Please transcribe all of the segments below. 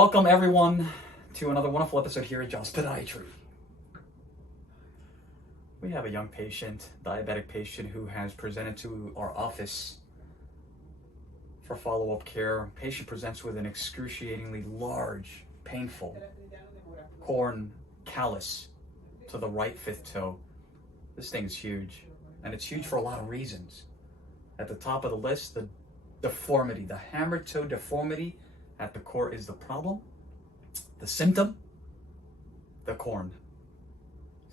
Welcome everyone to another wonderful episode here at John's Podiatry. We have a young patient, diabetic patient, who has presented to our office for follow-up care. Patient presents with an excruciatingly large, painful corn callus to the right fifth toe. This thing is huge, and it's huge for a lot of reasons. At the top of the list, the deformity, the hammer toe deformity at the core is the problem. The symptom, the corn.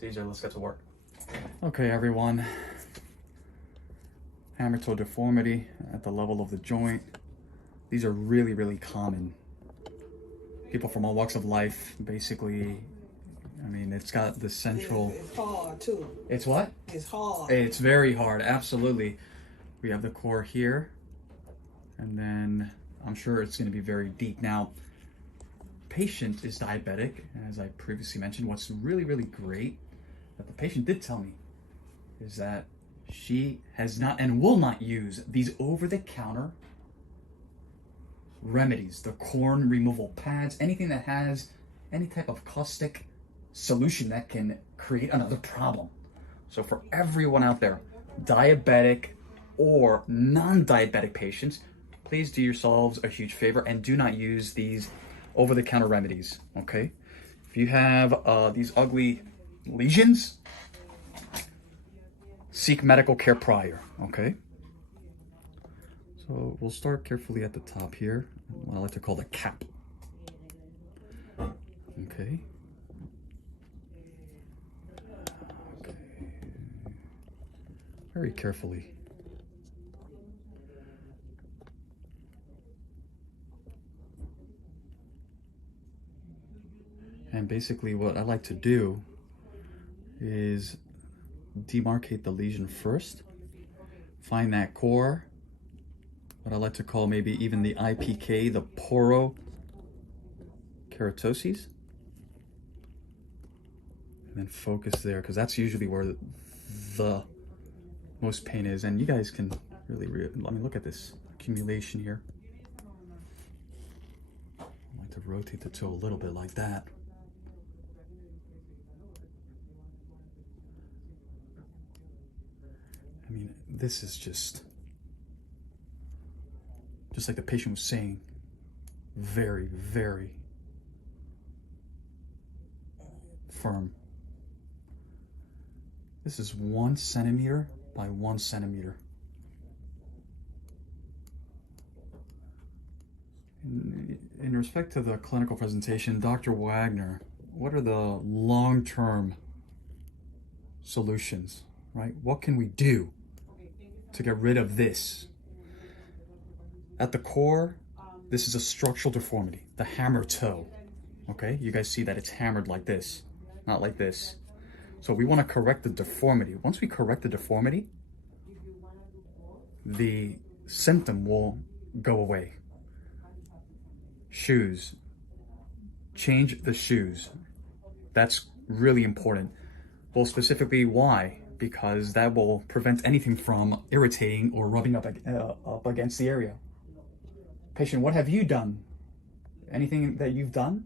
Caesar, let's get to work. Okay, everyone. Hammer toe deformity at the level of the joint. These are really, really common. People from all walks of life, basically. I mean, it's got the central... It's hard, too. It's what? It's hard. It's very hard, absolutely. We have the core here, and then I'm sure it's going to be very deep. Now, patient is diabetic, as I previously mentioned. What's really, really great that the patient did tell me is that she has not and will not use these over-the-counter remedies, the corn removal pads, anything that has any type of caustic solution that can create another problem. So for everyone out there, diabetic or non-diabetic patients, please do yourselves a huge favor and do not use these over-the-counter remedies, okay? If you have these ugly lesions, seek medical care prior, okay? So we'll start carefully at the top here, what I like to call the cap. Okay. Okay. Very carefully. And basically what I like to do is demarcate the lesion first, find that core, what I like to call maybe even the IPK, the porokeratoses, and then focus there, because that's usually where the most pain is. And you guys can really, I mean, look at this accumulation here. I like to rotate the toe a little bit like that. I mean, this is just like the patient was saying, very, very firm. This is 1 centimeter by 1 centimeter. In respect to the clinical presentation, Dr. Wagner, what are the long-term solutions, right? What can we do to get rid of this? At the core, this is a structural deformity, the hammer toe, okay? You guys see that it's hammered like this, not like this. So we want to correct the deformity. Once we correct the deformity, the symptom will go away. Shoes, change the shoes. That's really important. Well, specifically, why? Because that will prevent anything from irritating or rubbing up against the area. Patient, what have you done? Anything that you've done?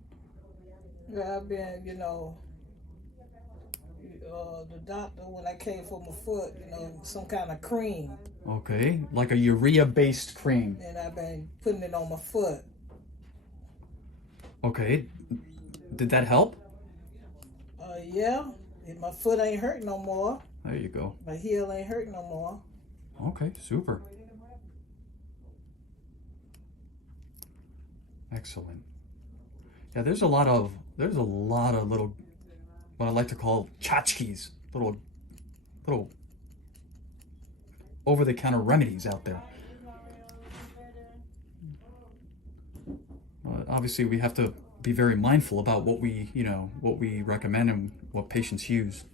Yeah, I've been, the doctor, when I came for my foot, some kind of cream. Okay, like a urea-based cream. And I've been putting it on my foot. Okay, did that help? Yeah, my foot ain't hurt no more. There you go. My heel ain't hurt no more. Okay, super. Excellent. Yeah, there's a lot of little, what I like to call tchotchkes, little over-the-counter remedies out there. Obviously, we have to be very mindful about what we recommend and what patients use.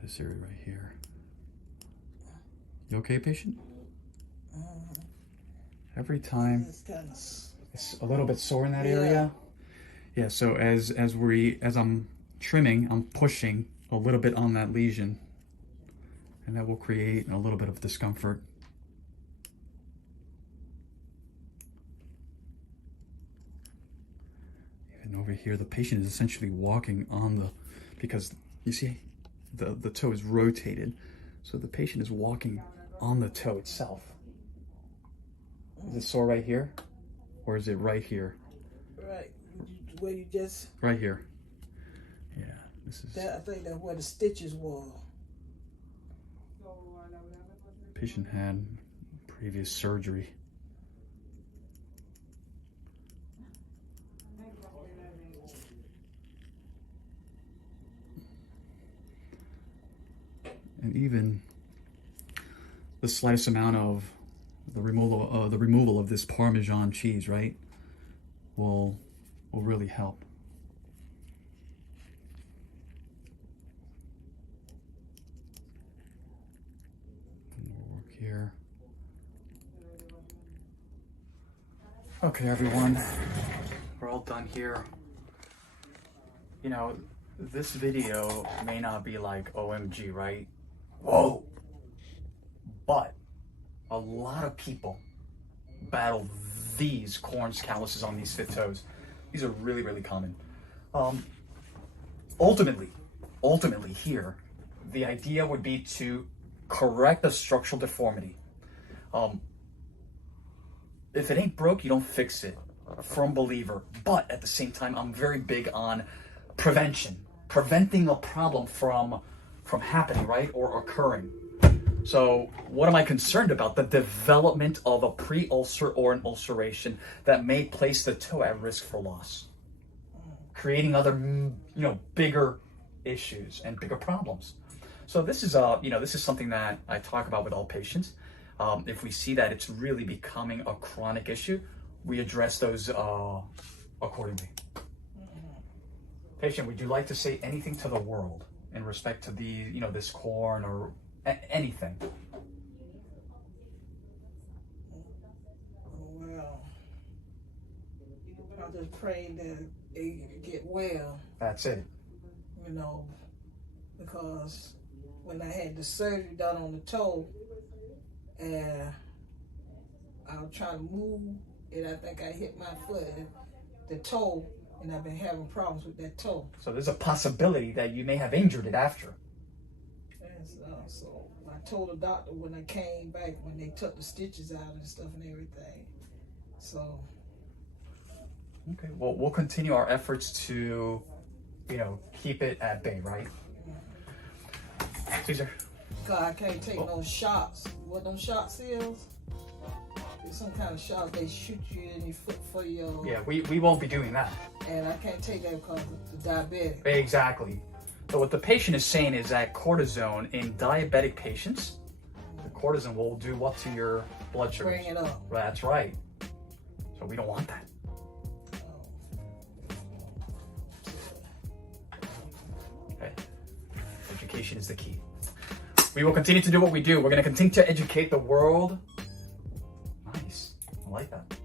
This area right here. You okay, patient? Every time it's a little bit sore in that area. Yeah, so as I'm trimming, I'm pushing a little bit on that lesion, and that will create a little bit of discomfort. And over here, the patient is essentially walking on the, because you see, the toe is rotated. So the patient is walking on the toe itself. Is it sore right here? Or is it right here? Right. Where you just... Right here. Yeah, this is... I think that's where the stitches were. Patient had previous surgery. And even the slightest amount of the removal of this Parmesan cheese, right, will really help. And we'll work here. Okay, everyone, we're all done here. You know, this video may not be like OMG, right? Whoa! But a lot of people battle these corns calluses on these fifth toes. These are really, really common. Ultimately here, the idea would be to correct the structural deformity. If it ain't broke, you don't fix it. A firm believer. But at the same time, I'm very big on prevention. Preventing a problem from happening, right, or occurring. So what am I concerned about? The development of a pre-ulcer or an ulceration that may place the toe at risk for loss, creating other, bigger issues and bigger problems. So this is this is something that I talk about with all patients. If we see that it's really becoming a chronic issue, we address those accordingly. Patient, would you like to say anything to the world in respect to the, this corn or anything? Well, I just pray that they get well. That's it. Because when I had the surgery done on the toe, and I was trying to move, and I think I hit my foot and the toe, and I've been having problems with that toe. So there's a possibility that you may have injured it after. And so I told the doctor when I came back, when they took the stitches out and stuff and everything. So. Okay, well, we'll continue our efforts to, keep it at bay, right? Caesar. God, I can't take no shots. What them shots is? It's some kind of shot they shoot you in your foot for your... Yeah, we won't be doing that. And I can't take that because of the diabetic. Exactly. So what the patient is saying is that cortisone in diabetic patients, the cortisone will do what to your blood sugar? Bring it up. That's right. So we don't want that. Okay. Education is the key. We will continue to do what we do. We're going to continue to educate the world. Nice. I like that.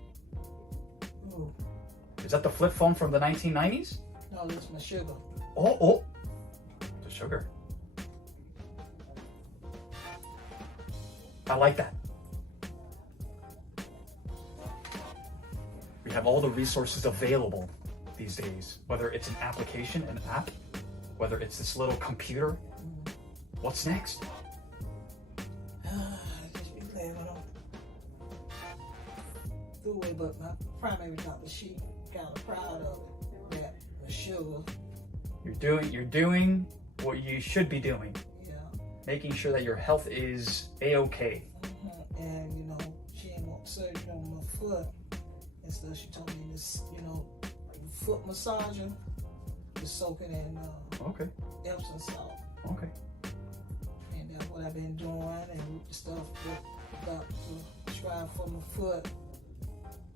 Ooh. Is that the flip phone from the 1990s? No, that's my sugar. Oh. The sugar. I like that. We have all the resources available these days, whether it's an application, an app, whether it's this little computer. What's next? Just be glad I don't do away, but my primary doctor, she kind of proud of it, that the sugar. You're doing what you should be doing. Yeah. Making sure that your health is A-okay. Mm-hmm. And she ain't want surgery on my foot and stuff. She told me this, foot massager, just soaking in Okay. Epsom salt. Okay. And that's what I've been doing, and the stuff that the doctor prescribed for my foot,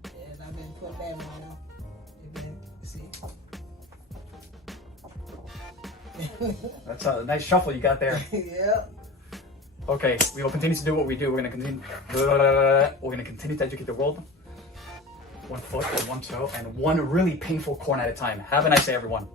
and I've been putting that on. That's a nice shuffle you got there. Yeah. Okay, we will continue to do what we do. We're gonna continue to educate the world. One foot and one toe and one really painful corn at a time. Have a nice day, everyone.